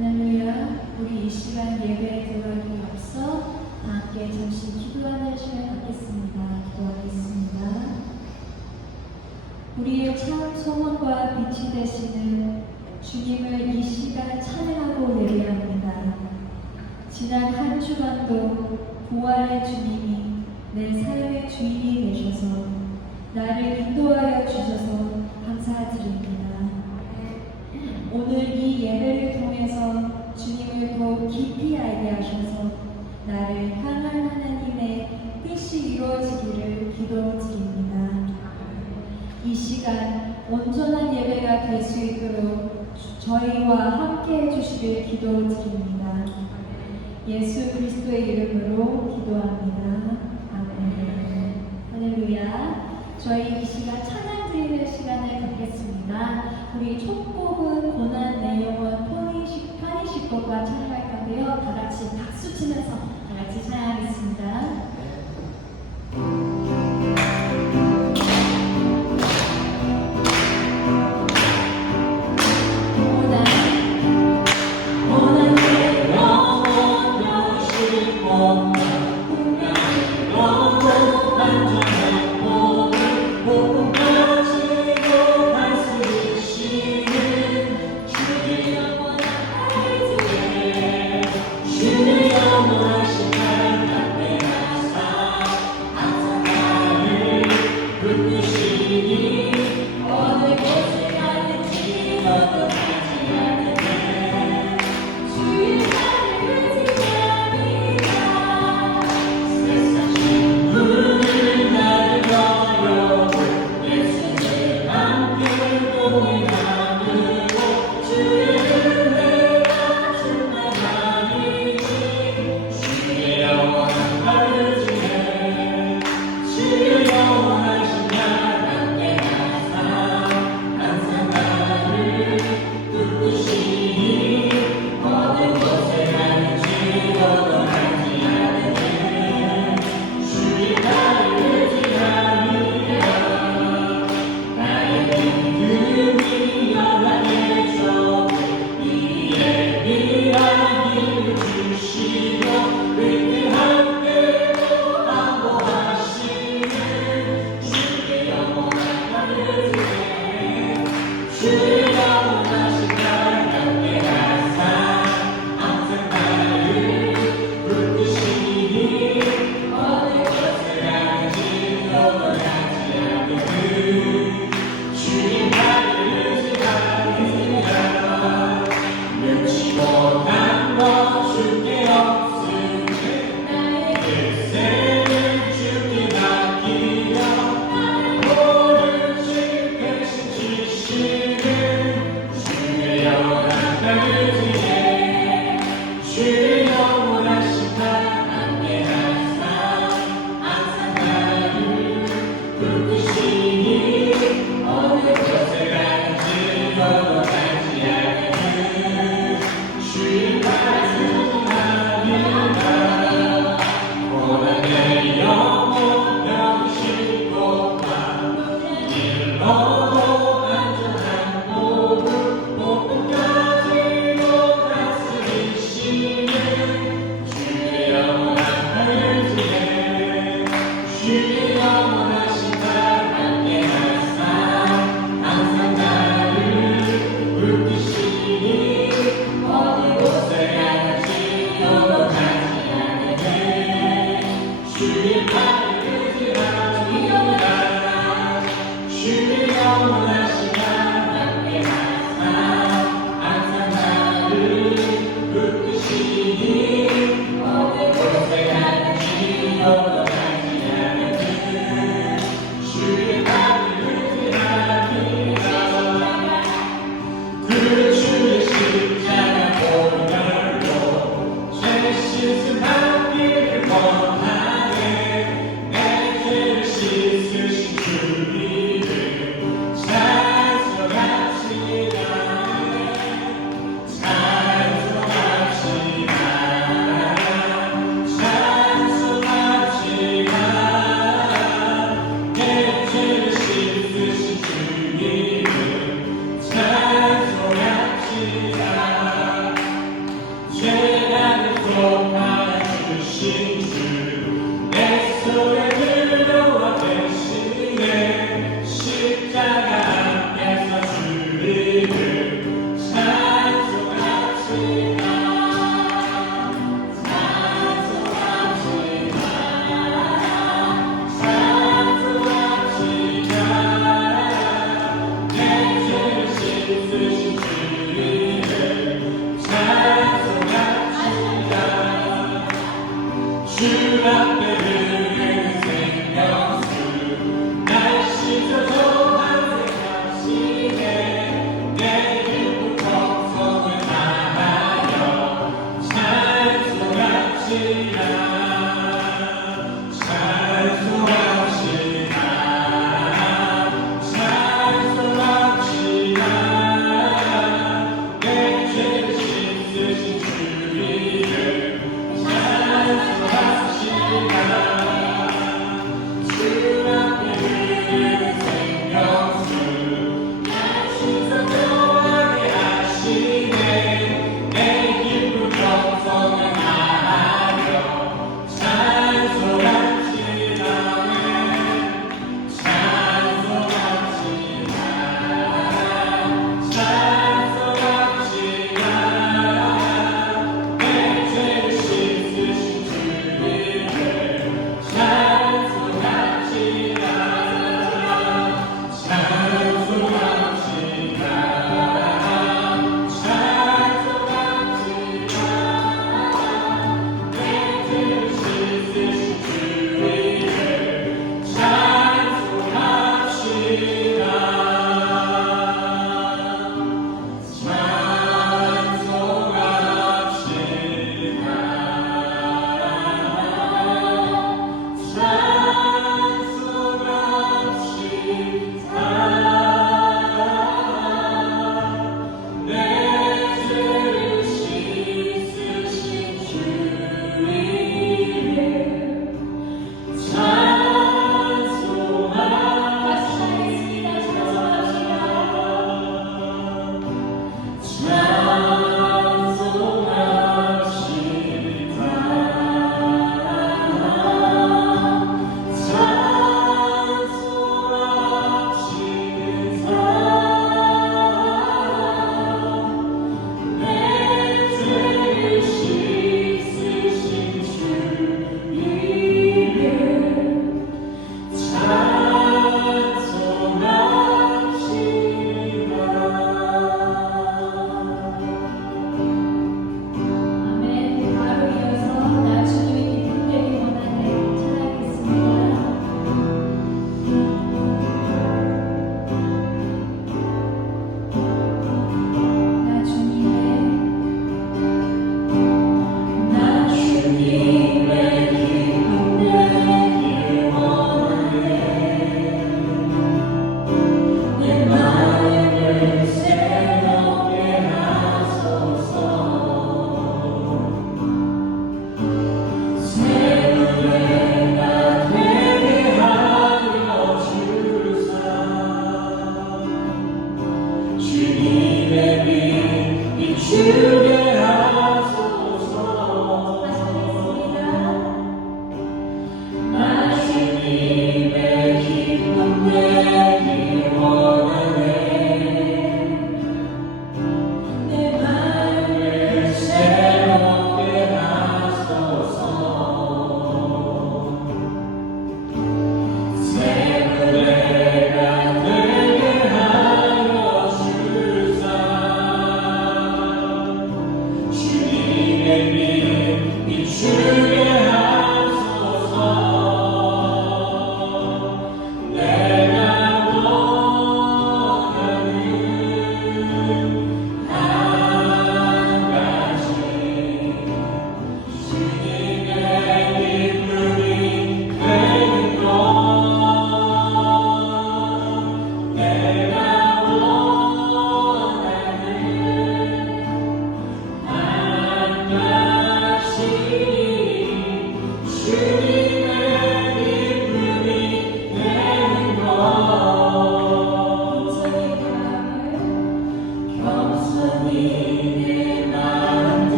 할렐루야. 우리 이 시간 예배에 들어가기 앞서 다 함께 잠시 기도하는 시간 갖겠습니다. 기도하겠습니다. 우리의 참 소원과 빛이 되시는 주님을 이 시간 찬양하고 예배합니다. 지난 한 주간도 부활의 주님이 내 삶의 주인이 되셔서 나를 인도하여 주셔서 감사드립니다. 오늘 이 예배를 통해서 주님을 더욱 깊이 알게 하셔서 나를 향한 하나님의 뜻이 이루어지기를 기도드립니다. 이 시간 온전한 예배가 될 수 있도록 저희와 함께 해주시길 기도드립니다. 예수 그리스도의 이름으로 기도합니다. 아멘. 할렐루야. 저희 이 시간 찬양 드리는 시간을 갖겠습니다. 우리 첫 곡은 고난 내 영혼 편히실 것과 찬양할 건데요. 다 같이 박수 치면서 다 같이 찬양하겠습니다. 주의 영원하신 하나님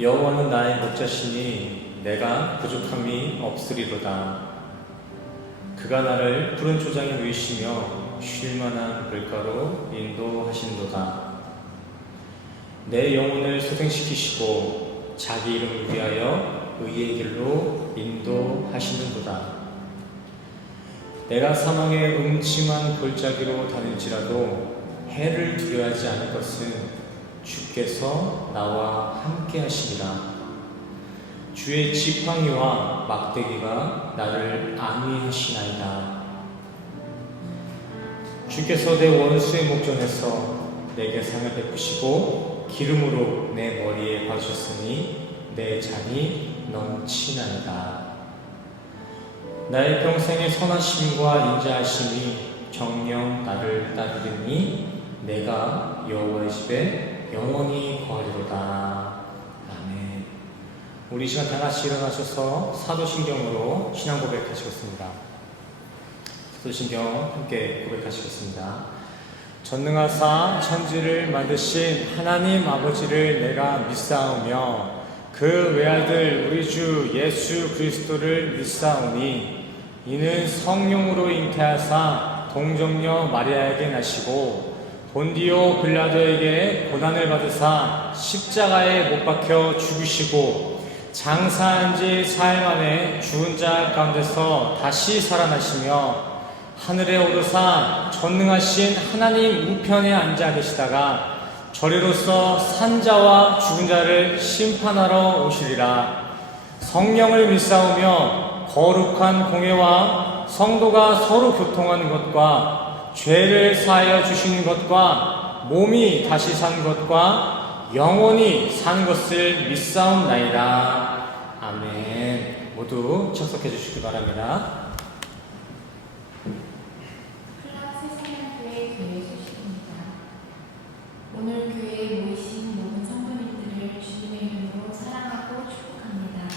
여호와는 나의 목자시니 내가 부족함이 없으리로다. 그가 나를 푸른 초장에 누이시며 쉴만한 물가로 인도하신도다. 내 영혼을 소생시키시고 자기 이름을 위하여 의의 길로 인도하시는도다. 내가 사망의 음침한 골짜기로 다닐지라도 해를 두려워하지 않을 것은 주께서 나와 함께 하시리라. 주의 지팡이와 막대기가 나를 안위하시나이다. 주께서 내 원수의 목전에서 내게 상을 베푸시고 기름으로 내 머리에 바르셨으니 내 잔이 넘치나이다. 나의 평생의 선하심과 인자하심이 정녕 나를 따르리니 내가 여호와의 집에 영원히 거하리로다. 아멘. 우리 이 시간 다 같이 일어나셔서 사도신경으로 신앙 고백하시겠습니다. 사도신경 함께 고백하시겠습니다. 전능하사 천지를 만드신 하나님 아버지를 내가 믿사오며 그 외아들 우리 주 예수 그리스도를 믿사오니 이는 성령으로 잉태하사 동정녀 마리아에게 나시고 본디오 빌라도에게 고난을 받으사 십자가에 못 박혀 죽으시고 장사한 지 사흘 만에 죽은 자 가운데서 다시 살아나시며 하늘에 오르사 전능하신 하나님 우편에 앉아 계시다가 저리로서 산자와 죽은 자를 심판하러 오시리라. 성령을 믿사오며 거룩한 공회와 성도가 서로 교통하는 것과 죄를 사하여 주시는 것과 몸이 다시 산 것과 영원히 사는 것을 믿사옵나이다. 아멘. 모두 접속해 주시기 바랍니다. 세상교회 교회 소식입니다. 오늘 교회에 모이신 모든 성도님들을 주님의 이름으로 사랑하고 축복합니다.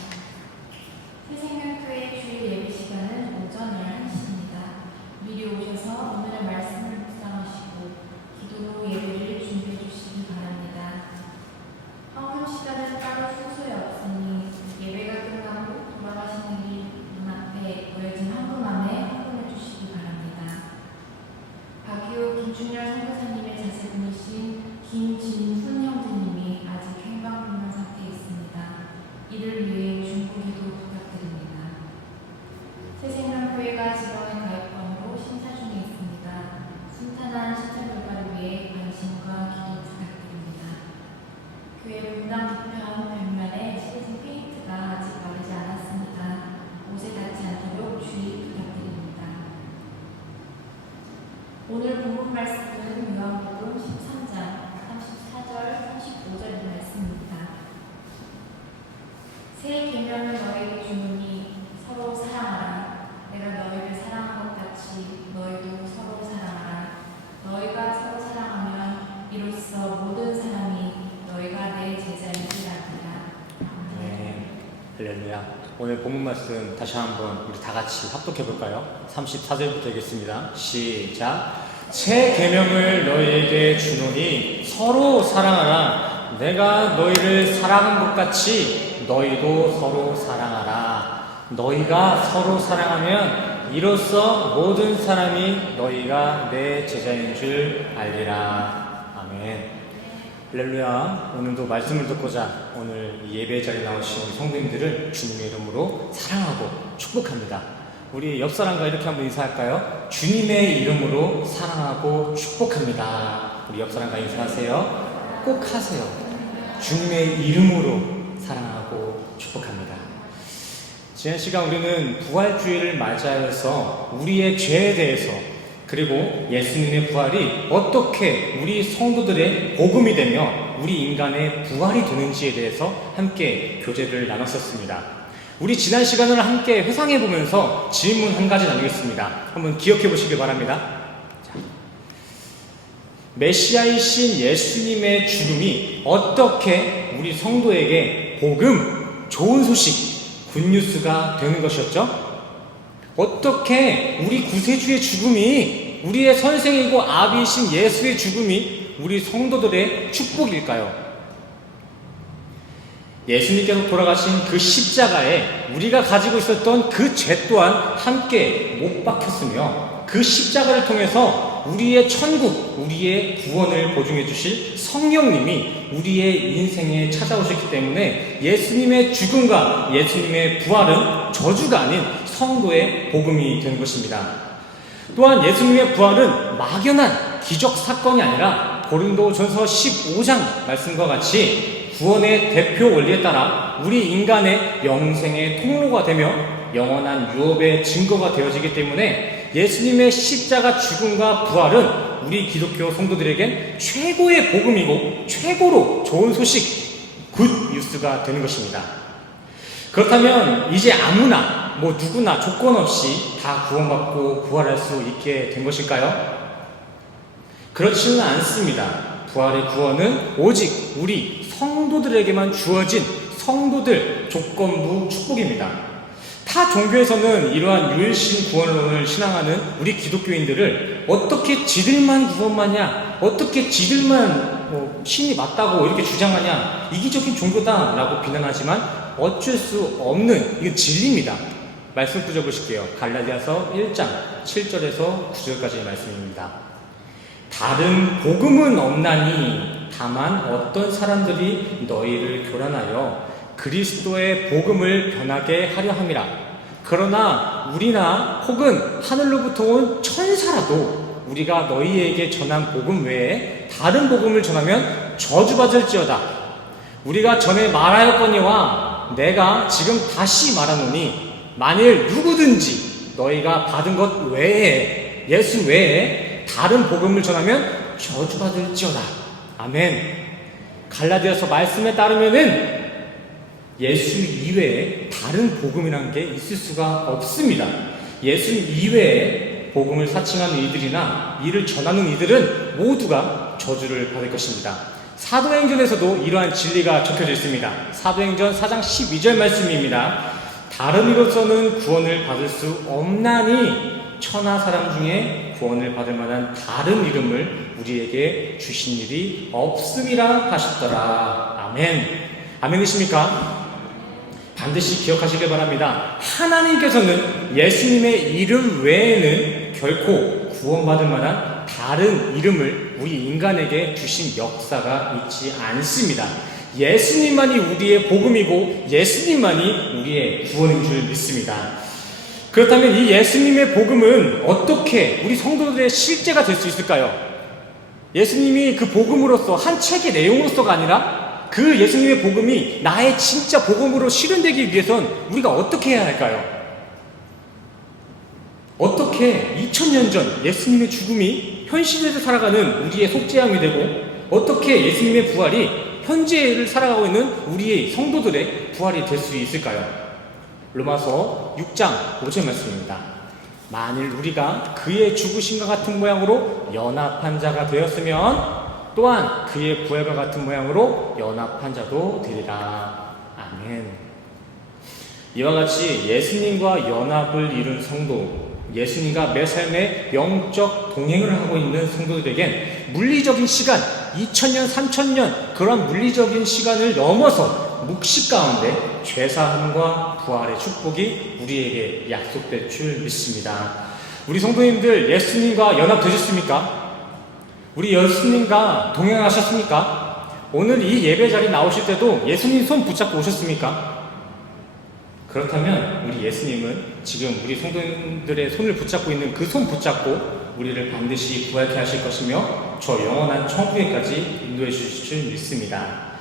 새생명교회 주일 예배 시간은 오전 11시입니다. 미리 오셔서 오늘의 말씀을 묵상하시고 기도로 예배를 준비해 주시기 바랍니다. 헌금 시간은 따로 순서에 없으니 예배가 끝나고 돌아가시는 길 눈앞에 놓여진 헌금함에 헌금해 주시기 바랍니다. 박기호 김준열 선교사님의 자제분이신 김진훈 형제님이 아직 행방불명 상태에 있습니다. 이를 위해 중보기도 부탁드립니다. 새생명교회가 지정한 가입번호로 심사 중에 있습니다. 순탄한 심사 결과를 위해 관심과 기도 부탁드립니다. 교회 분당 뒤편 벽면에 칠해진 페인트가 아직 마르지 않았습니다. 옷에 닿지 않도록 주의 부탁드립니다. 오늘 본문 말씀은 요한복음 13장 34절 35절 말씀입니다. 새 계명을 너에게 주노니 서로 사랑하라. 내가 너희를 사랑한 것 같이 너희도 서로 사랑하라. 너희가 서로 사랑하면 이로써 모든 사람이 너희가 내 제자인 줄 알리라. 네, 할렐루야. 오늘 본문 말씀 다시 한번 우리 다 같이 합독해 볼까요? 34절부터 읽겠습니다. 시작. 새 계명을 너희에게 주노니 서로 사랑하라. 내가 너희를 사랑한 것 같이 너희도 서로 사랑하라. 너희가 서로 사랑하면 이로써 모든 사람이 너희가 내 제자인 줄 알리라. 아멘. 할렐루야. 오늘도 말씀을 듣고자 오늘 예배 자리에 나오신 우리 성도님들을 주님의 이름으로 사랑하고 축복합니다. 우리 옆 사람과 이렇게 한번 인사할까요? 주님의 이름으로 사랑하고 축복합니다. 우리 옆 사람과 인사하세요. 꼭 하세요. 주님의 이름으로 사랑하고 축복합니다. 지난 시간 우리는 부활주의를 맞이하여서 우리의 죄에 대해서 그리고 예수님의 부활이 어떻게 우리 성도들의 복음이 되며 우리 인간의 부활이 되는지에 대해서 함께 교제를 나눴었습니다. 우리 지난 시간을 함께 회상해 보면서 질문 한 가지 나누겠습니다. 한번 기억해 보시길 바랍니다. 자, 메시아이신 예수님의 죽음이 어떻게 우리 성도에게 복음, 좋은 소식, 굿뉴스가 되는 것이었죠? 어떻게 우리 구세주의 죽음이, 우리의 선생이고 아비이신 예수의 죽음이 우리 성도들의 축복일까요? 예수님께서 돌아가신 그 십자가에 우리가 가지고 있었던 그 죄 또한 함께 못 박혔으며, 그 십자가를 통해서 우리의 천국, 우리의 구원을 보증해 주실 성령님이 우리의 인생에 찾아오셨기 때문에 예수님의 죽음과 예수님의 부활은 저주가 아닌 성도의 복음이 되는 것입니다. 또한 예수님의 부활은 막연한 기적 사건이 아니라 고린도전서 15장 말씀과 같이 구원의 대표 원리에 따라 우리 인간의 영생의 통로가 되며 영원한 유업의 증거가 되어지기 때문에 예수님의 십자가 죽음과 부활은 우리 기독교 성도들에겐 최고의 복음이고 최고로 좋은 소식, 굿 뉴스가 되는 것입니다. 그렇다면 이제 아무나, 누구나 조건 없이 다 구원받고 부활할 수 있게 된 것일까요? 그렇지는 않습니다. 부활의 구원은 오직 우리 성도들에게만 주어진 성도들 조건부 축복입니다. 타 종교에서는 이러한 유일신 구원론을 신앙하는 우리 기독교인들을 어떻게 지들만 구원받냐, 어떻게 지들만 신이 맞다고 이렇게 주장하냐, 이기적인 종교다라고 비난하지만 어쩔 수 없는, 이건 진리입니다. 말씀 붙여보실게요. 갈라디아서 1장 7절에서 9절까지의 말씀입니다. 다른 복음은 없나니 다만 어떤 사람들이 너희를 교란하여 그리스도의 복음을 변하게 하려 함이라. 그러나 우리나 혹은 하늘로부터 온 천사라도 우리가 너희에게 전한 복음 외에 다른 복음을 전하면 저주받을지어다. 우리가 전에 말하였거니와 내가 지금 다시 말하노니 만일 누구든지 너희가 받은 것 외에, 예수 외에 다른 복음을 전하면 저주받을지어다. 아멘. 갈라디아서 말씀에 따르면은 예수 이외에 다른 복음이라는 게 있을 수가 없습니다. 예수 이외에 복음을 사칭하는 이들이나 이를 전하는 이들은 모두가 저주를 받을 것입니다. 사도행전에서도 이러한 진리가 적혀져 있습니다. 사도행전 4장 12절 말씀입니다. 다른 이로서는 구원을 받을 수 없나니 천하 사람 중에 구원을 받을 만한 다른 이름을 우리에게 주신 일이 없음이라 하셨더라. 아멘. 아멘이십니까? 반드시 기억하시길 바랍니다. 하나님께서는 예수님의 이름 외에는 결코 구원받을 만한 다른 이름을 우리 인간에게 주신 역사가 있지 않습니다. 예수님만이 우리의 복음이고 예수님만이 우리의 구원인 줄 믿습니다. 그렇다면 이 예수님의 복음은 어떻게 우리 성도들의 실제가 될 수 있을까요? 예수님이 그 복음으로서 한 책의 내용으로서가 아니라 그 예수님의 복음이 나의 진짜 복음으로 실현되기 위해선 우리가 어떻게 해야 할까요? 어떻게 2000년 전 예수님의 죽음이 현실에서 살아가는 우리의 속죄함이 되고 어떻게 예수님의 부활이 현재를 살아가고 있는 우리의 성도들의 부활이 될 수 있을까요? 로마서 6장 5절 말씀입니다. 만일 우리가 그의 죽으심과 같은 모양으로 연합한 자가 되었으면 또한 그의 부활과 같은 모양으로 연합한 자도 되리라. 아멘. 이와 같이 예수님과 연합을 이룬 성도, 예수님과 매 삶에 영적 동행을 하고 있는 성도들에겐 물리적인 시간, 2000년, 3000년 그런 물리적인 시간을 넘어서 묵시 가운데 죄사함과 부활의 축복이 우리에게 약속될 줄 믿습니다. 우리 성도님들 예수님과 연합되셨습니까? 우리 예수님과 동행하셨습니까? 오늘 이 예배 자리 나오실 때도 예수님 손 붙잡고 오셨습니까? 그렇다면 우리 예수님은 지금 우리 성도님들의 손을 붙잡고 있는 그 손 붙잡고 우리를 반드시 구하게 하실 것이며 저 영원한 천국에까지 인도해 주실 줄 믿습니다.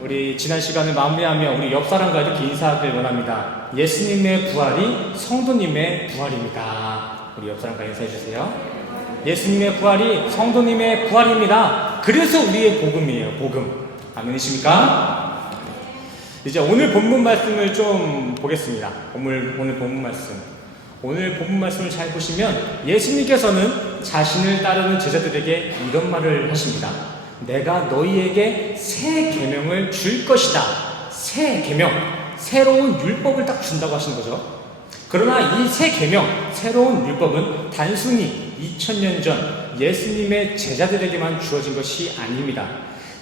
우리 지난 시간을 마무리하며 우리 옆 사람과 이렇게 인사하길 원합니다. 예수님의 부활이 성도님의 부활입니다. 우리 옆 사람과 인사해 주세요. 예수님의 부활이 성도님의 부활입니다. 그래서 우리의 복음이에요. 복음. 아멘이십니까? 이제 오늘 본문 말씀을 좀 보겠습니다. 오늘 본문 말씀. 오늘 본문 말씀을 잘 보시면 예수님께서는 자신을 따르는 제자들에게 이런 말을 하십니다. 내가 너희에게 새 계명을 줄 것이다. 새 계명, 새로운 율법을 딱 준다고 하시는 거죠. 그러나 이 새 계명, 새로운 율법은 단순히 2000년 전 예수님의 제자들에게만 주어진 것이 아닙니다.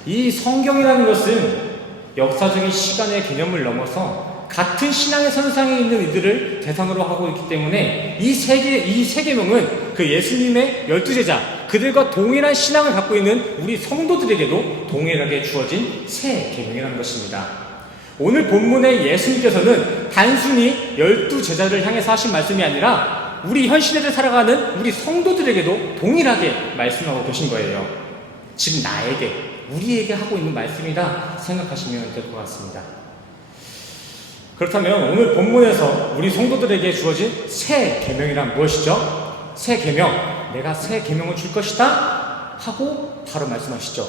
이 성경이라는 것은 역사적인 시간의 개념을 넘어서 같은 신앙의 선상에 있는 이들을 대상으로 하고 있기 때문에 이 세 계명은 그 예수님의 12제자, 그들과 동일한 신앙을 갖고 있는 우리 성도들에게도 동일하게 주어진 새 계명이라는 것입니다. 오늘 본문의 예수님께서는 단순히 12제자를 향해서 하신 말씀이 아니라 우리 현 시대를 살아가는 우리 성도들에게도 동일하게 말씀하고 계신 거예요. 지금 나에게, 우리에게 하고 있는 말씀이다 생각하시면 될 것 같습니다. 그렇다면 오늘 본문에서 우리 성도들에게 주어진 새 계명이란 무엇이죠? 새 계명, 내가 새 계명을 줄 것이다 하고 바로 말씀하시죠.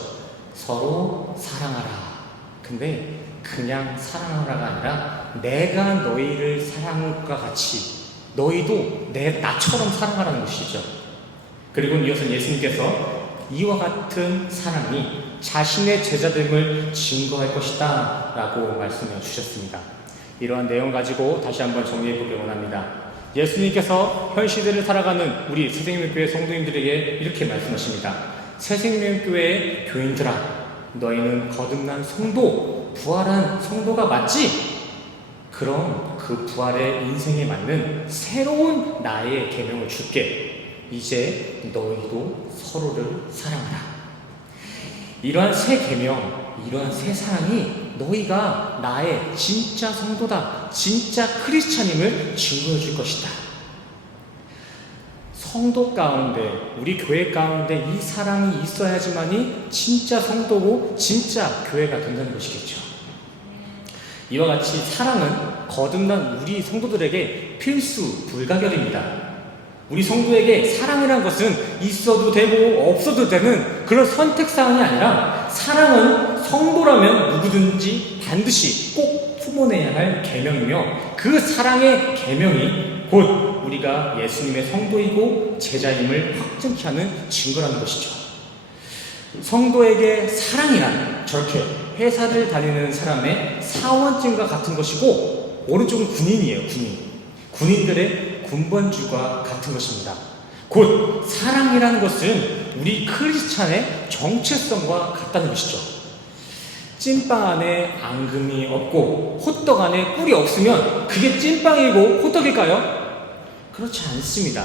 서로 사랑하라. 근데 그냥 사랑하라가 아니라 내가 너희를 사랑한 것과 같이 너희도 나처럼 사랑하라는 것이죠. 그리고 이어서 예수님께서 이와 같은 사랑이 자신의 제자됨을 증거할 것이다 라고 말씀해 주셨습니다. 이러한 내용 가지고 다시 한번 정리해 보길 원합니다. 예수님께서 현 시대를 살아가는 우리 새생명교회 성도님들에게 이렇게 말씀하십니다. 새생명교회의 교인들아, 너희는 거듭난 성도, 부활한 성도가 맞지? 그럼 그 부활의 인생에 맞는 새로운 나의 계명을 줄게. 이제 너희도 서로를 사랑하라. 이러한 새 계명, 이러한 새 사랑이 너희가 나의 진짜 성도다, 진짜 크리스찬임을 증거해 줄 것이다. 성도 가운데, 우리 교회 가운데 이 사랑이 있어야지만이 진짜 성도고 진짜 교회가 된다는 것이겠죠. 이와 같이 사랑은 거듭난 우리 성도들에게 필수 불가결입니다. 우리 성도에게 사랑이란 것은 있어도 되고 없어도 되는 그런 선택사항이 아니라 사랑은 성도라면 누구든지 반드시 꼭 품어내야 할 계명이며 그 사랑의 계명이 곧 우리가 예수님의 성도이고 제자임을 확증케 하는 증거라는 것이죠. 성도에게 사랑이란 저렇게 회사를 다니는 사람의 사원증과 같은 것이고 오른쪽은 군인이에요. 군인들의 군번주가 같은 것입니다. 곧 사랑이라는 것은 우리 크리스찬의 정체성과 같다는 것이죠. 찐빵 안에 앙금이 없고 호떡 안에 꿀이 없으면 그게 찐빵이고 호떡일까요? 그렇지 않습니다.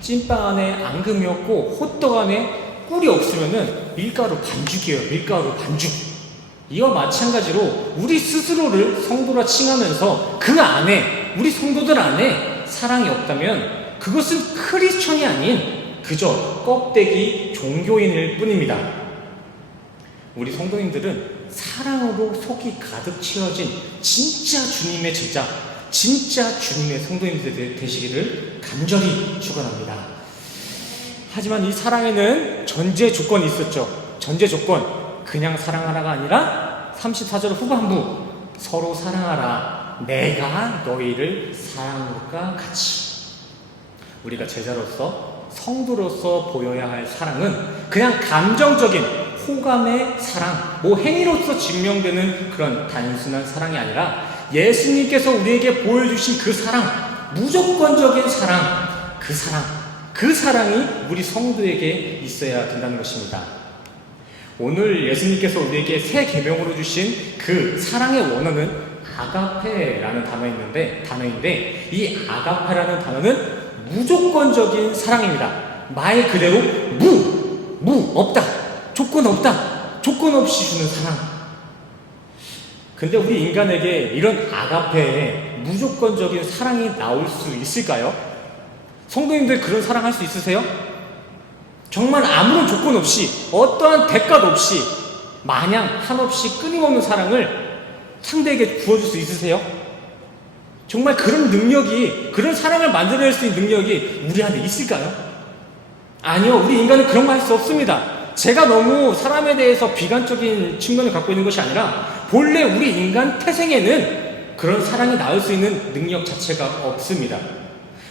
찐빵 안에 앙금이 없고 호떡 안에 꿀이 없으면 밀가루 반죽이에요. 밀가루 반죽. 이와 마찬가지로 우리 스스로를 성도라 칭하면서 그 안에, 우리 성도들 안에 사랑이 없다면 그것은 크리스천이 아닌 그저 껍데기 종교인일 뿐입니다. 우리 성도님들은 사랑으로 속이 가득 채워진 진짜 주님의 제자, 진짜 주님의 성도님들 되시기를 간절히 축원합니다. 하지만 이 사랑에는 전제 조건이 있었죠. 전제 조건, 그냥 사랑하라가 아니라 34절 후반부 서로 사랑하라. 내가 너희를 사랑한 것과 같이. 우리가 제자로서 성도로서 보여야 할 사랑은 그냥 감정적인 호감의 사랑, 행위로서 증명되는 그런 단순한 사랑이 아니라 예수님께서 우리에게 보여주신 그 사랑, 무조건적인 사랑, 그 사랑이 우리 성도에게 있어야 된다는 것입니다. 오늘 예수님께서 우리에게 새 계명으로 주신 그 사랑의 원어는 아가페라는 단어인데 이 아가페라는 단어는 무조건적인 사랑입니다. 말 그대로 없다, 조건 없다, 조건 없이 주는 사랑. 근데 우리 인간에게 이런 아가페에 무조건적인 사랑이 나올 수 있을까요? 성도님들 그런 사랑할 수 있으세요? 정말 아무런 조건 없이 어떠한 대가도 없이 마냥 한없이 끊임없는 사랑을 상대에게 부어줄 수 있으세요? 정말 그런 능력이, 그런 사랑을 만들어낼 수 있는 능력이 우리한테 있을까요? 아니요, 우리 인간은 그런 거 할 수 없습니다. 제가 너무 사람에 대해서 비관적인 측면을 갖고 있는 것이 아니라 본래 우리 인간 태생에는 그런 사랑이 나올 수 있는 능력 자체가 없습니다.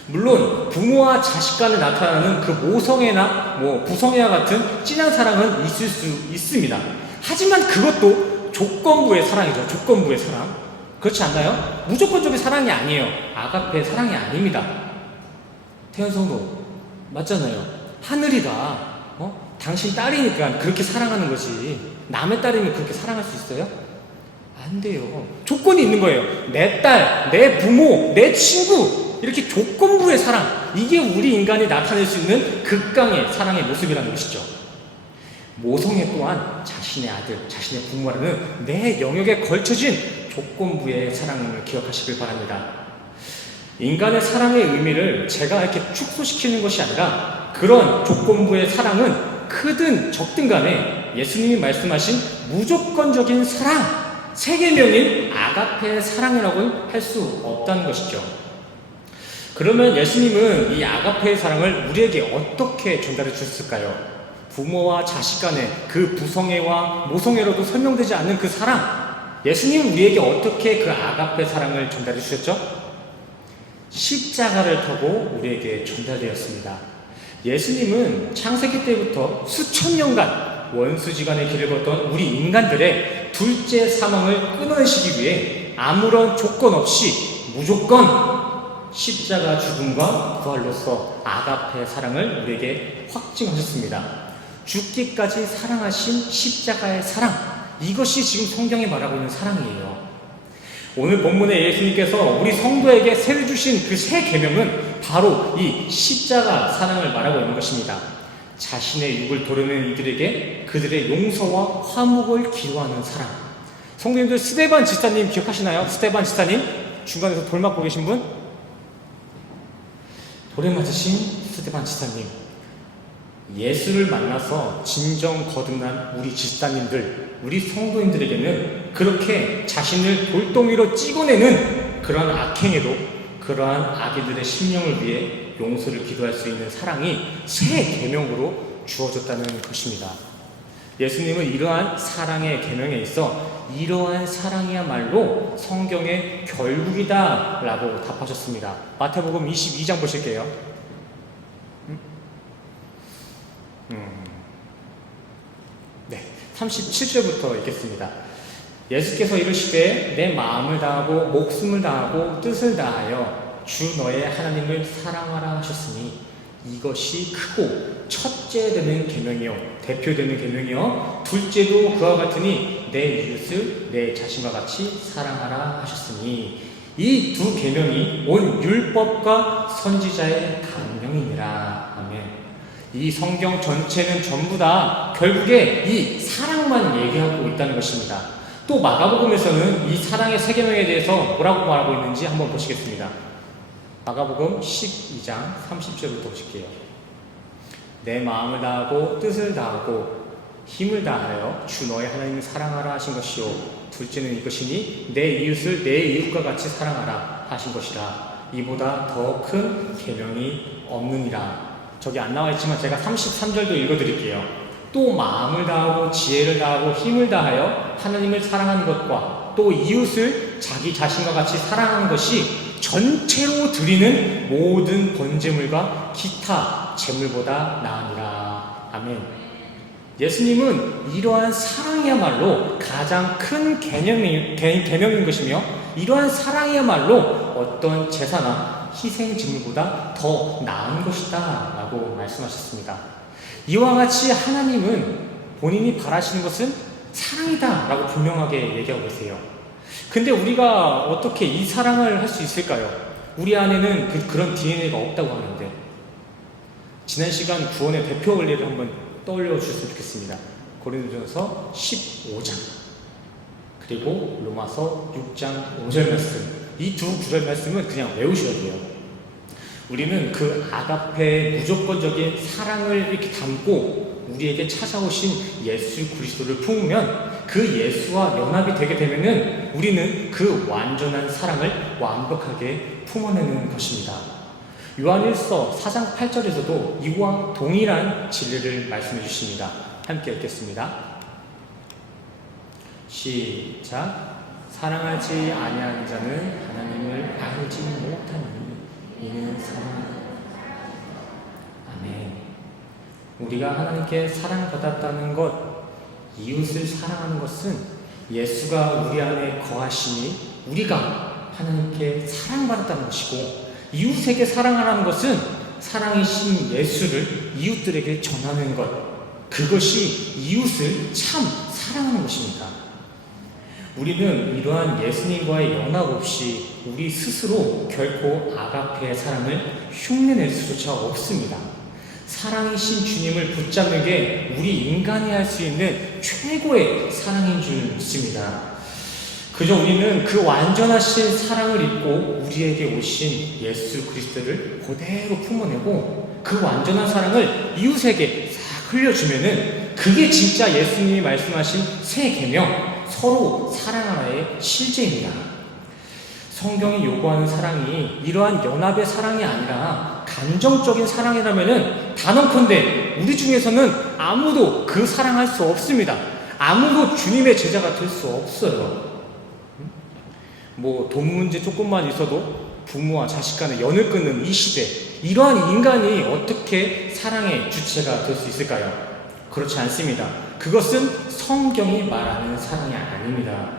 물론 부모와 자식 간에 나타나는 그 모성애나 부성애와 같은 진한 사랑은 있을 수 있습니다. 하지만 그것도 조건부의 사랑이죠. 조건부의 사랑. 그렇지 않나요? 무조건적인 사랑이 아니에요. 아가페 사랑이 아닙니다. 태연 성도 맞잖아요. 하늘이가 당신 딸이니까 그렇게 사랑하는 거지. 남의 딸이면 그렇게 사랑할 수 있어요? 안 돼요. 조건이 있는 거예요. 내 딸, 내 부모, 내 친구, 이렇게 조건부의 사랑, 이게 우리 인간이 나타낼 수 있는 극강의 사랑의 모습이라는 것이죠. 모성애 또한 자신의 아들, 자신의 부모라는 내 영역에 걸쳐진 조건부의 사랑을 기억하시길 바랍니다. 인간의 사랑의 의미를 제가 이렇게 축소시키는 것이 아니라 그런 조건부의 사랑은 크든 적든 간에 예수님이 말씀하신 무조건적인 사랑, 세계명인 아가페의 사랑이라고는 할 수 없다는 것이죠. 그러면 예수님은 이 아가페의 사랑을 우리에게 어떻게 전달해 주셨을까요? 부모와 자식 간의 그 부성애와 모성애로도 설명되지 않는 그 사랑, 예수님은 우리에게 어떻게 그 아가페 사랑을 전달해 주셨죠? 십자가를 타고 우리에게 전달되었습니다. 예수님은 창세기 때부터 수천 년간 원수지간의 길을 걷던 우리 인간들의 둘째 사망을 끊어내시기 위해 아무런 조건 없이 무조건 십자가 죽음과 부활로서 아가페 사랑을 우리에게 확증하셨습니다. 죽기까지 사랑하신 십자가의 사랑, 이것이 지금 성경에 말하고 있는 사랑이에요. 오늘 본문에 예수님께서 우리 성도에게 세를 주신 그 세 계명은 바로 이 십자가 사랑을 말하고 있는 것입니다. 자신의 육을 도려내는 이들에게 그들의 용서와 화목을 기도하는 사랑. 성도님들, 스데반 지사님 기억하시나요? 스데반 지사님? 중간에서 돌 맞고 계신 분? 돌에 맞으신 스데반 지사님. 예수를 만나서 진정 거듭난 우리 지사님들, 우리 성도님들에게는 그렇게 자신을 돌덩이로 찍어내는 그러한 악행에도 그러한 아기들의 심령을 위해 용서를 기도할 수 있는 사랑이 새 계명으로 주어졌다는 것입니다. 예수님은 이러한 사랑의 계명에 있어 이러한 사랑이야말로 성경의 결국이다 라고 답하셨습니다. 마태복음 22장 보실게요. 네, 37절부터 읽겠습니다. 예수께서 이르시되 내 마음을 다하고 목숨을 다하고 뜻을 다하여 주 너의 하나님을 사랑하라 하셨으니 이것이 크고 첫째 되는 계명이요 대표되는 계명이요 둘째도 그와 같으니 내 이웃을 내 자신과 같이 사랑하라 하셨으니 이 두 계명이 온 율법과 선지자의 강령이니라. 아멘. 이 성경 전체는 전부 다 결국에 이 사랑만 얘기하고 있다는 것입니다. 또 마가복음에서는 이 사랑의 세 계명에 대해서 뭐라고 말하고 있는지 한번 보시겠습니다. 마가복음 12장 30절부터 보실게요. 내 마음을 다하고 뜻을 다하고 힘을 다하여 주 너의 하나님을 사랑하라 하신 것이요 둘째는 이것이니 내 이웃을 내 이웃과 같이 사랑하라 하신 것이라. 이보다 더 큰 계명이 없느니라. 저기 안 나와 있지만 제가 33절도 읽어드릴게요. 또 마음을 다하고 지혜를 다하고 힘을 다하여 하나님을 사랑하는 것과 또 이웃을 자기 자신과 같이 사랑하는 것이 전체로 드리는 모든 번제물과 기타 제물보다 나으니라. 아멘. 예수님은 이러한 사랑이야말로 가장 큰 계명인 것이며 이러한 사랑이야말로 어떤 제사나 희생 제물보다 더 나은 것이다 라고 말씀하셨습니다. 이와 같이 하나님은 본인이 바라시는 것은 사랑이다 라고 분명하게 얘기하고 계세요. 근데 우리가 어떻게 이 사랑을 할 수 있을까요? 우리 안에는 그런 DNA가 없다고 하는데, 지난 시간 구원의 대표 원리를 한번 떠올려 주셨으면 좋겠습니다. 고린도전서 15장 그리고 로마서 6장 5절 말씀, 이 두 구절 말씀은 그냥 외우셔야 돼요. 우리는 그 아가페의 무조건적인 사랑을 이렇게 담고 우리에게 찾아오신 예수 그리스도를 품으면 그 예수와 연합이 되게 되면은 우리는 그 완전한 사랑을 완벽하게 품어내는 것입니다. 요한일서 4장 8절에서도 이와 동일한 진리를 말씀해 주십니다. 함께 읽겠습니다. 시작. 사랑하지 아니하는 자는 하나님을 알지 못하니 이는 사랑. 아멘. 우리가 하나님께 사랑받았다는 것, 이웃을 사랑하는 것은 예수가 우리 안에 거하시니 우리가 하나님께 사랑받았다는 것이고, 이웃에게 사랑하라는 것은 사랑이신 예수를 이웃들에게 전하는 것, 그것이 이웃을 참 사랑하는 것입니다. 우리는 이러한 예수님과의 연합 없이 우리 스스로 결코 아가페의 사랑을 흉내낼 수조차 없습니다. 사랑이신 주님을 붙잡는 게 우리 인간이 할 수 있는 최고의 사랑인 줄 믿습니다. 그저 우리는 그 완전하신 사랑을 입고 우리에게 오신 예수 그리스도를 그대로 품어내고 그 완전한 사랑을 이웃에게 싹 흘려주면은 그게 진짜 예수님이 말씀하신 새 계명, 서로 사랑하라의 실제입니다. 성경이 요구하는 사랑이 이러한 연합의 사랑이 아니라 감정적인 사랑이라면은 단언컨대 우리 중에서는 아무도 그 사랑할 수 없습니다. 아무도 주님의 제자가 될 수 없어요. 돈 문제 조금만 있어도 부모와 자식 간의 연을 끊는 이 시대, 이러한 인간이 어떻게 사랑의 주체가 될 수 있을까요? 그렇지 않습니다. 그것은 성경이 말하는 사랑이 아닙니다.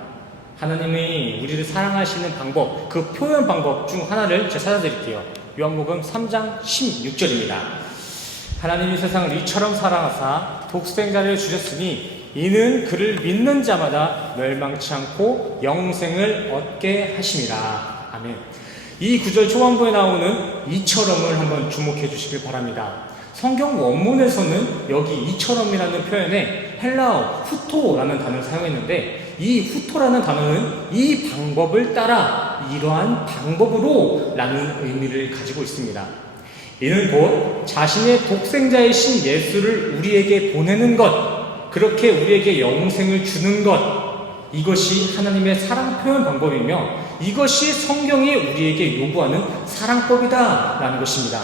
하나님이 우리를 사랑하시는 방법, 그 표현 방법 중 하나를 제가 찾아드릴게요. 요한복음 3장 16절입니다. 하나님이 세상을 이처럼 사랑하사 독생자를 주셨으니 이는 그를 믿는 자마다 멸망치 않고 영생을 얻게 하심이라. 아멘. 이 구절 초반부에 나오는 이처럼을 한번 주목해 주시길 바랍니다. 성경 원문에서는 여기 이처럼이라는 표현에 헬라어 후토라는 단어를 사용했는데, 이 후토라는 단어는 이 방법을 따라 이러한 방법으로 라는 의미를 가지고 있습니다. 이는 곧 자신의 독생자이신 예수를 우리에게 보내는 것, 그렇게 우리에게 영생을 주는 것, 이것이 하나님의 사랑 표현 방법이며 이것이 성경이 우리에게 요구하는 사랑법이다 라는 것입니다.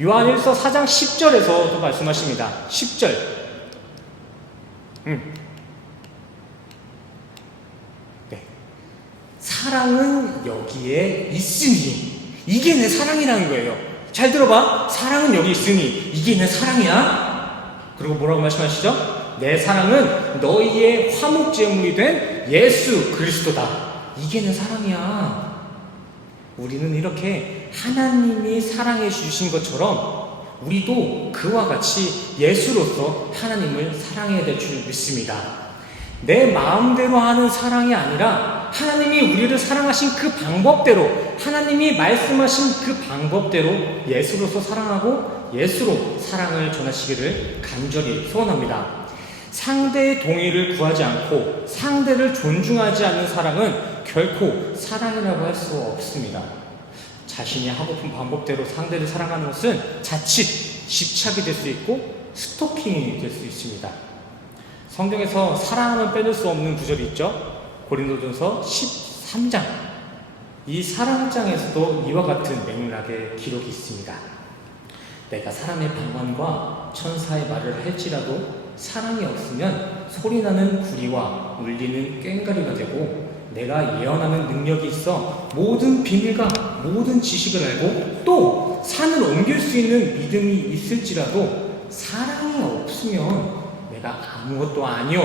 요한일서 4장 10절에서도 말씀하십니다. 10절. 네. 사랑은 여기에 있으니, 이게 내 사랑이라는 거예요. 잘 들어봐. 사랑은 여기 있으니 이게 내 사랑이야. 그리고 뭐라고 말씀하시죠? 내 사랑은 너희의 화목제물이 된 예수 그리스도다. 이게 내 사랑이야. 우리는 이렇게 하나님이 사랑해 주신 것처럼 우리도 그와 같이 예수로서 하나님을 사랑해야 될 줄 믿습니다. 내 마음대로 하는 사랑이 아니라 하나님이 우리를 사랑하신 그 방법대로, 하나님이 말씀하신 그 방법대로 예수로서 사랑하고 예수로 사랑을 전하시기를 간절히 소원합니다. 상대의 동의를 구하지 않고 상대를 존중하지 않는 사랑은 결코 사랑이라고 할 수 없습니다. 자신이 하고픈 방법대로 상대를 사랑하는 것은 자칫 집착이 될 수 있고 스토킹이 될 수 있습니다. 성경에서 사랑하면 빼놓을 수 없는 구절이 있죠. 고린도전서 13장. 이 사랑장에서도 이와 같은 맥락의 기록이 있습니다. 내가 사람의 방언과 천사의 말을 할지라도 사랑이 없으면 소리나는 구리와 울리는 꽹과리가 되고, 내가 예언하는 능력이 있어 모든 비밀과 모든 지식을 알고 또 산을 옮길 수 있는 믿음이 있을지라도 사랑이 없으면 내가 아무것도 아니요,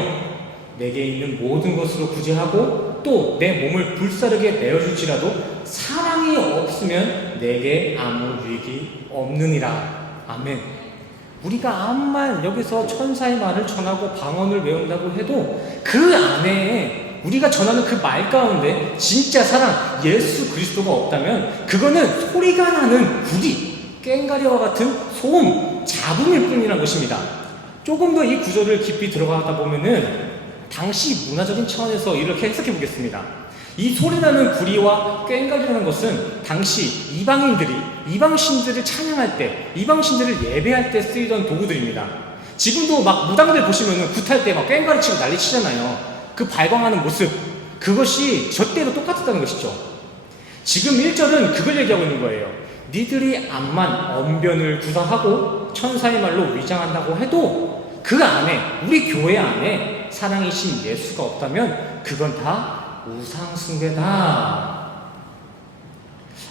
내게 있는 모든 것으로 구제하고 또 내 몸을 불사르게 내어줄지라도 사랑이 없으면 내게 아무 유익이 없느니라. 아멘. 우리가 암만 여기서 천사의 말을 전하고 방언을 외운다고 해도 그 안에 우리가 전하는 그 말 가운데 진짜 사랑, 예수 그리스도가 없다면 그거는 소리가 나는 구리, 꽹과리와 같은 소음, 잡음일 뿐이라는 것입니다. 조금 더 이 구절을 깊이 들어가다 보면은 당시 문화적인 차원에서 이렇게 해석해 보겠습니다. 이 소리나는 구리와 꽹과리라는 것은 당시 이방신들을 찬양할 때, 이방신들을 예배할 때 쓰이던 도구들입니다. 지금도 막 무당들 보시면은 굿할 때 막 꽹과리 치고 난리 치잖아요. 그 발광하는 모습, 그것이 저 때도 똑같았다는 것이죠. 지금 1절은 그걸 얘기하고 있는 거예요. 니들이 암만 언변을 구사하고 천사의 말로 위장한다고 해도 그 안에, 우리 교회 안에 사랑이신 예수가 없다면 그건 다 우상숭배다.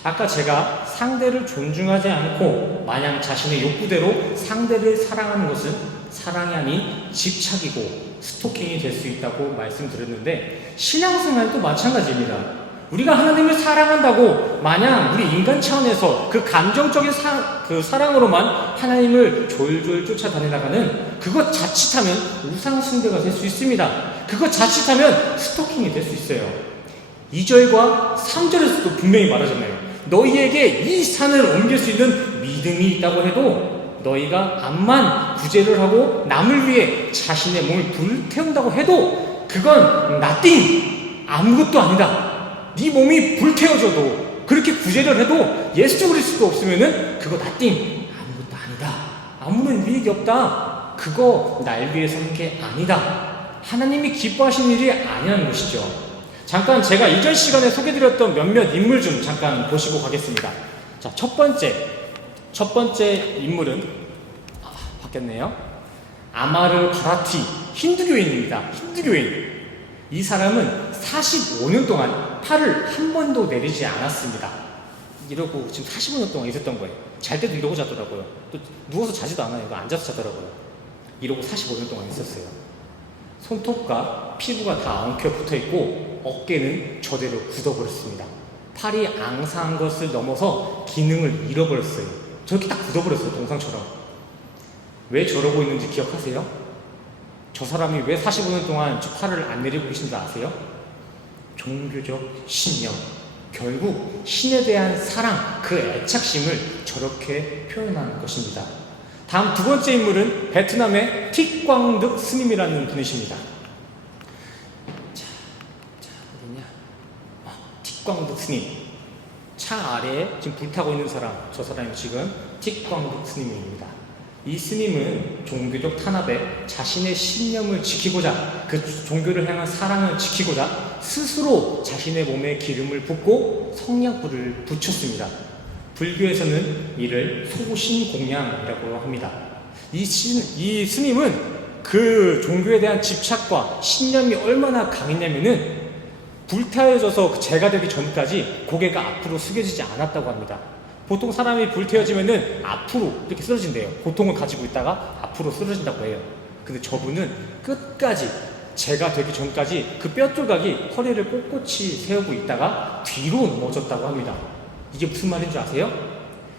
아까 제가 상대를 존중하지 않고 마냥 자신의 욕구대로 상대를 사랑하는 것은 사랑이 아닌 집착이고 스토킹이 될 수 있다고 말씀드렸는데, 신앙생활도 마찬가지입니다. 우리가 하나님을 사랑한다고 마냥 우리 인간 차원에서 그 감정적인 사랑으로만 하나님을 졸졸 쫓아다니다가는 그것 자칫하면 우상숭배가 될 수 있습니다. 그것 자칫하면 스토킹이 될 수 있어요. 2절과 3절에서도 분명히 말하잖아요. 너희에게 이 산을 옮길 수 있는 믿음이 있다고 해도, 너희가 암만 구제를 하고 남을 위해 자신의 몸을 불태운다고 해도 그건 nothing, 아무것도 아니다. 네 몸이 불태워져도 그렇게 구제를 해도 예수 그리스도 없으면은 그거 nothing, 아무것도 아니다. 아무런 유익이 없다. 그거 날 위해서 하는 게 아니다. 하나님이 기뻐하시는 일이 아니라는 것이죠. 잠깐 제가 이전 시간에 소개드렸던 몇몇 인물 좀 잠깐 보시고 가겠습니다. 자, 첫 번째 인물은 바뀌었네요. 아마르 바라티, 힌두교인입니다. 힌두교인. 이 사람은 45년 동안 팔을 한 번도 내리지 않았습니다. 이러고 지금 45년 동안 있었던 거예요. 잘 때도 이러고 자더라고요. 또 누워서 자지도 않아요. 앉아서 자더라고요. 이러고 45년 동안 있었어요. 손톱과 피부가 다 엉켜 붙어 있고 어깨는 저대로 굳어버렸습니다. 팔이 앙상한 것을 넘어서 기능을 잃어버렸어요. 저렇게 딱 굳어버렸어요. 동상처럼. 왜 저러고 있는지 기억하세요? 저 사람이 왜 45년 동안 저 팔을 안 내리고 계신 줄 아세요? 종교적 신념, 결국 신에 대한 사랑, 그 애착심을 저렇게 표현하는 것입니다. 다음 두 번째 인물은 베트남의 틱광득 스님이라는 분이십니다. 자, 어디냐? 틱광득 스님. 차 아래에 지금 불타고 있는 사람, 저 사람이 지금 틱광득 스님입니다. 이 스님은 종교적 탄압에 자신의 신념을 지키고자, 그 종교를 향한 사랑을 지키고자 스스로 자신의 몸에 기름을 붓고 성냥불을 붙였습니다. 불교에서는 이를 소신공양이라고 합니다. 이 스님은 그 종교에 대한 집착과 신념이 얼마나 강했냐면은 불태워져서 제가 되기 전까지 고개가 앞으로 숙여지지 않았다고 합니다. 보통 사람이 불태워지면은 앞으로 이렇게 쓰러진대요. 고통을 가지고 있다가 앞으로 쓰러진다고 해요. 근데 저분은 끝까지, 제가 되기 전까지 그 뼈 조각이 허리를 꼿꼿이 세우고 있다가 뒤로 넘어졌다고 합니다. 이게 무슨 말인 줄 아세요?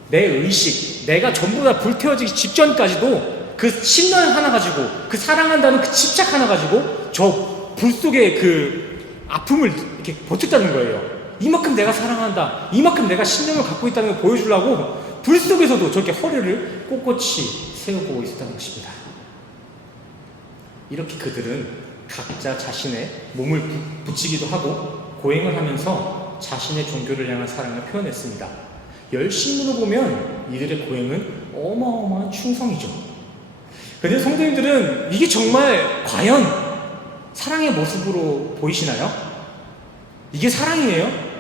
내 의식, 내가 전부 다 불태워지기 직전까지도 그 신념 하나 가지고, 그 사랑한다는 그 집착 하나 가지고 저 불 속에 그 아픔을 이렇게 버텼다는 거예요. 이만큼 내가 사랑한다, 이만큼 내가 신념을 갖고 있다는 걸 보여주려고 불 속에서도 저렇게 허리를 꼿꼿이 세우고 있었다는 것입니다. 이렇게 그들은 각자 자신의 몸을 붙이기도 하고 고행을 하면서 자신의 종교를 향한 사랑을 표현했습니다. 열심으로 보면 이들의 고행은 어마어마한 충성이죠. 그런데 성도님들은 이게 정말 과연 사랑의 모습으로 보이시나요? 이게 사랑이에요?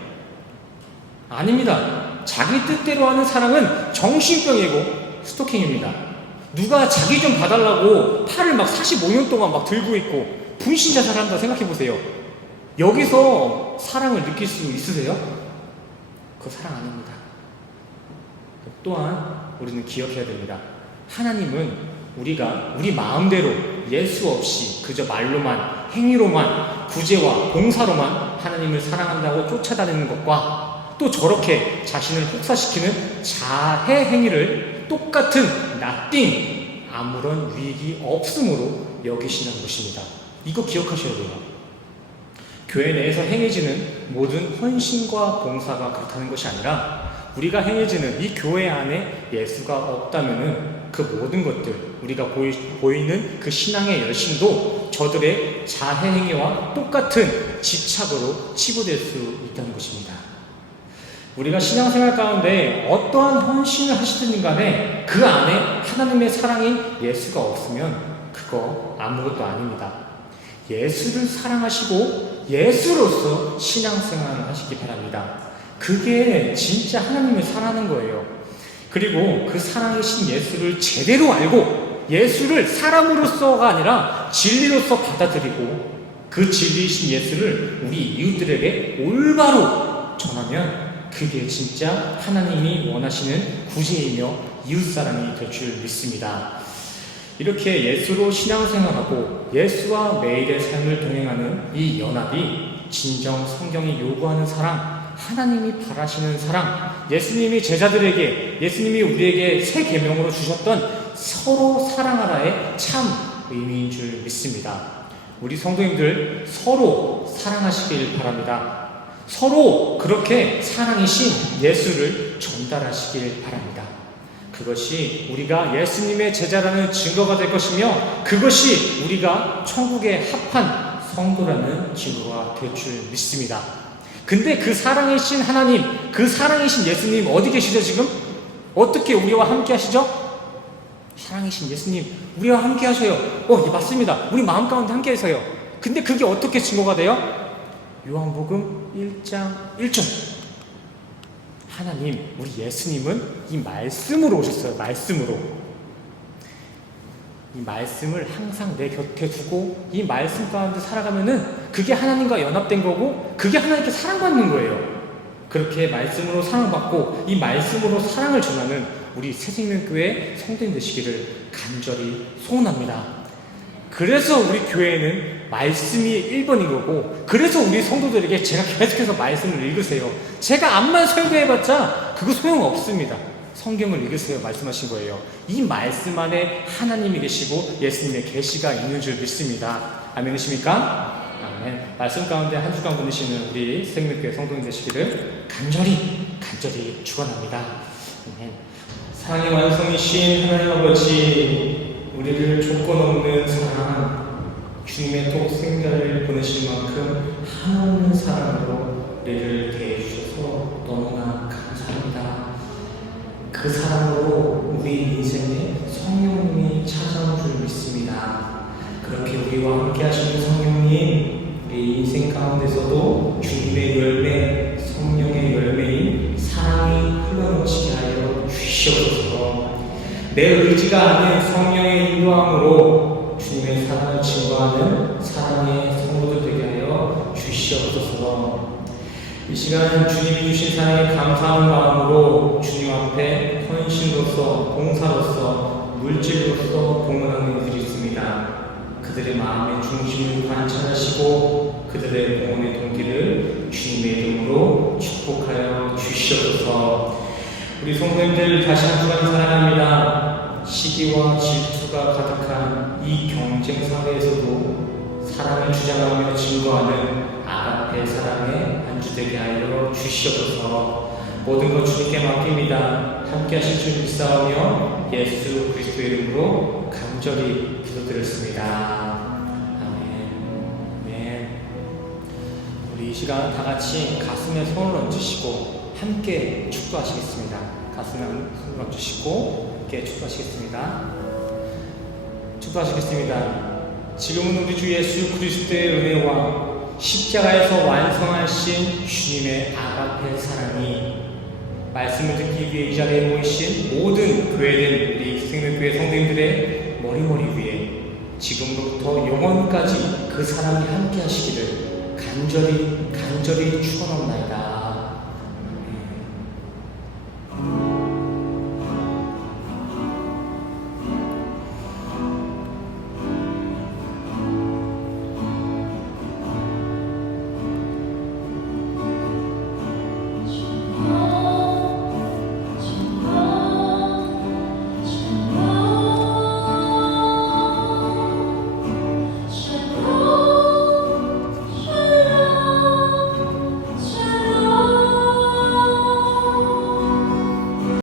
아닙니다. 자기 뜻대로 하는 사랑은 정신병이고 스토킹입니다. 누가 자기 좀 봐달라고 팔을 막 45년 동안 막 들고 있고 분신자살을 한다 생각해 보세요. 여기서 사랑을 느낄 수 있으세요? 그거 사랑 아닙니다. 또한 우리는 기억해야 됩니다. 하나님은 우리가 우리 마음대로 예수 없이 그저 말로만, 행위로만, 구제와 봉사로만 하나님을 사랑한다고 쫓아다니는 것과 또 저렇게 자신을 혹사시키는 자해 행위를 똑같은 nothing, 아무런 유익이 없음으로 여기시는 것입니다. 이거 기억하셔야 돼요. 교회 내에서 행해지는 모든 헌신과 봉사가 그렇다는 것이 아니라 우리가 행해지는 이 교회 안에 예수가 없다면은 그 모든 것들, 우리가 보이는 그 신앙의 열심도 저들의 자해 행위와 똑같은 집착으로 치부될 수 있다는 것입니다. 우리가 신앙생활 가운데 어떠한 헌신을 하시든 간에 그 안에 하나님의 사랑인 예수가 없으면 그거 아무것도 아닙니다. 예수를 사랑하시고 예수로서 신앙생활을 하시기 바랍니다. 그게 진짜 하나님을 사랑하는 거예요. 그리고 그 사랑이신 예수를 제대로 알고 예수를 사람으로서가 아니라 진리로서 받아들이고 그 진리이신 예수를 우리 이웃들에게 올바로 전하면 그게 진짜 하나님이 원하시는 구제이며 이웃사랑이 될 줄 믿습니다. 이렇게 예수로 신앙생활하고 예수와 매일의 삶을 동행하는 이 연합이 진정 성경이 요구하는 사랑, 하나님이 바라시는 사랑, 예수님이 제자들에게, 예수님이 우리에게 새 계명으로 주셨던 서로 사랑하라의 참 의미인 줄 믿습니다. 우리 성도님들 서로 사랑하시길 바랍니다. 서로 그렇게 사랑이신 예수를 전달하시길 바랍니다. 그것이 우리가 예수님의 제자라는 증거가 될 것이며 그것이 우리가 천국에 합한 성도라는 증거가 될 줄 믿습니다. 근데 그 사랑이신 하나님, 그 사랑이신 예수님 어디 계시죠 지금? 어떻게 우리와 함께 하시죠? 사랑이신 예수님 우리와 함께 하셔요. 예, 맞습니다. 우리 마음 가운데 함께 하세요. 근데 그게 어떻게 증거가 돼요? 요한복음 1장 1절 하나님, 우리 예수님은 이 말씀으로 오셨어요. 말씀으로. 이 말씀을 항상 내 곁에 두고 이 말씀 가운데 살아가면은 그게 하나님과 연합된 거고 그게 하나님께 사랑받는 거예요. 그렇게 말씀으로 사랑받고 이 말씀으로 사랑을 전하는 우리 새생명교회 성도님 되시기를 간절히 소원합니다. 그래서 우리 교회는 말씀이 1번인 거고 그래서 우리 성도들에게 제가 계속해서 말씀을 읽으세요. 제가 앞만 설교해봤자 그거 소용없습니다. 성경을 읽으세요 말씀하신 거예요. 이 말씀 안에 하나님이 계시고 예수님의 계시가 있는 줄 믿습니다. 아멘이십니까? 아멘. 말씀 가운데 한 주간 보내시는 우리 생명교회 성도님 되시기를 간절히 축원합니다. 아멘. 사랑의 완성이신 하나님 아버지, 우리를 조건 없는 사랑, 주님의 독생자를 보내신 만큼 한없는 사랑으로 우리를 대해주셔서 너무나 감사합니다. 그 사랑으로 우리 인생에 성령님이 찾아온 줄 믿습니다. 그렇게 우리와 함께 하시는 성령님, 우리 인생 가운데서도 주님의 열매, 성령의 열매인 사랑이 흘러넘치게 하여 주시옵소서. 내 의지가 아닌 성령의 인도함으로 주님의 사랑을 증거하는 사랑의 성도들 되게 하여 주시옵소서. 이 시간 주님이 주신 사랑에 감사하는 마음으로 주님 앞에 헌신으로서, 봉사로서, 물질로서 봉헌하는 이들이 있습니다. 그들의 마음의 중심을 관찰하시고 그들의 봉헌의 동기를 주님의 이름으로 축복하여 주시옵소서. 우리 성도님들 다시 한 주간 사랑합니다. 시기와 질투가 가득한 이 경쟁 사회에서도 사랑을 주장하며 증거하는 아가페 사랑의 안주 되게 하여 주시옵소서. 모든 것 주님께 맡깁니다. 함께 하실 줄 믿사오며 예수 그리스도의 이름으로 간절히 기도드렸습니다. 아멘. 아멘. 우리 이 시간 다 같이 가슴에 손을 얹으시고 함께 축도하시겠습니다. 가슴에 손을 얹으시고 함께 축도하시겠습니다. 축도하시겠습니다. 지금은 우리 주 예수 그리스도의 은혜와 십자가에서 완성하신 주님의 아가페 사랑이 말씀을 듣기 위해 이 자리에 모이신 모든 교회된 우리 생명교회 성도님들의 머리머리 위에 지금부터 영원까지 그 사랑이 함께 하시기를 간절히 축원합니다.